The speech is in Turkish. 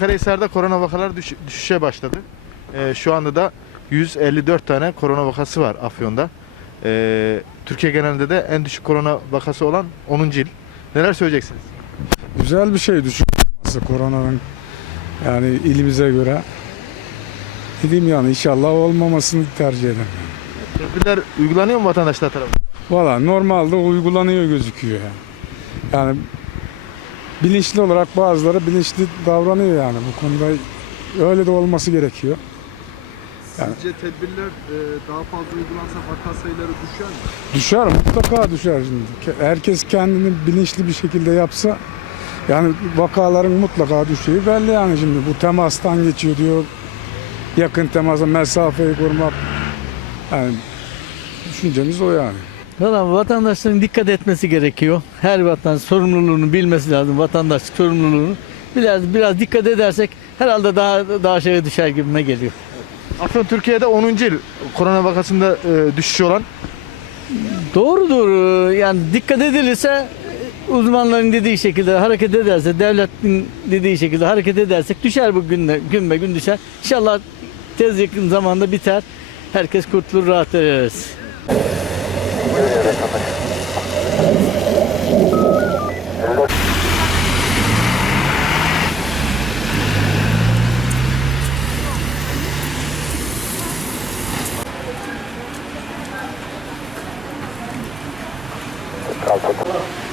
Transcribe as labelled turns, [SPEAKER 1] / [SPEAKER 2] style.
[SPEAKER 1] Afyonkarahisar'da korona vakaları düş- düşüşe başladı. Ee, şu anda da 154 tane korona vakası var Afyon'da. Ee, Türkiye genelinde de en düşük korona vakası olan 10. il. Neler söyleyeceksiniz?
[SPEAKER 2] Güzel bir şey düşünülmesi koronanın yani ilimize göre. Dedim yani inşallah olmamasını tercih ederim.
[SPEAKER 1] Tedbirler uygulanıyor mu vatandaşlar tarafından?
[SPEAKER 2] Valla normalde uygulanıyor gözüküyor yani. Yani bilinçli olarak bazıları bilinçli davranıyor yani bu konuda öyle de olması gerekiyor.
[SPEAKER 3] Sizce tedbirler e, daha fazla uygulansa vaka sayıları düşer mi?
[SPEAKER 2] Düşer mutlaka düşer şimdi. Ke- Herkes kendini bilinçli bir şekilde yapsa yani vakaların mutlaka düşeceği belli yani şimdi bu temastan geçiyor diyor. Yakın temasa mesafeyi korumak yani düşüncemiz o yani.
[SPEAKER 4] Valla vatandaşların dikkat etmesi gerekiyor. Her vatandaş sorumluluğunu bilmesi lazım. Vatandaşlık sorumluluğunu. Biraz biraz dikkat edersek herhalde daha daha şeye düşer gibime geliyor.
[SPEAKER 1] Afyon Türkiye'de 10. il korona vakasında e, düşüş olan.
[SPEAKER 4] Doğrudur. Yani dikkat edilirse uzmanların dediği şekilde hareket ederse, devletin dediği şekilde hareket edersek düşer bu günde, gün be gün düşer. İnşallah tez yakın zamanda biter. Herkes kurtulur rahat ederiz. Thank you.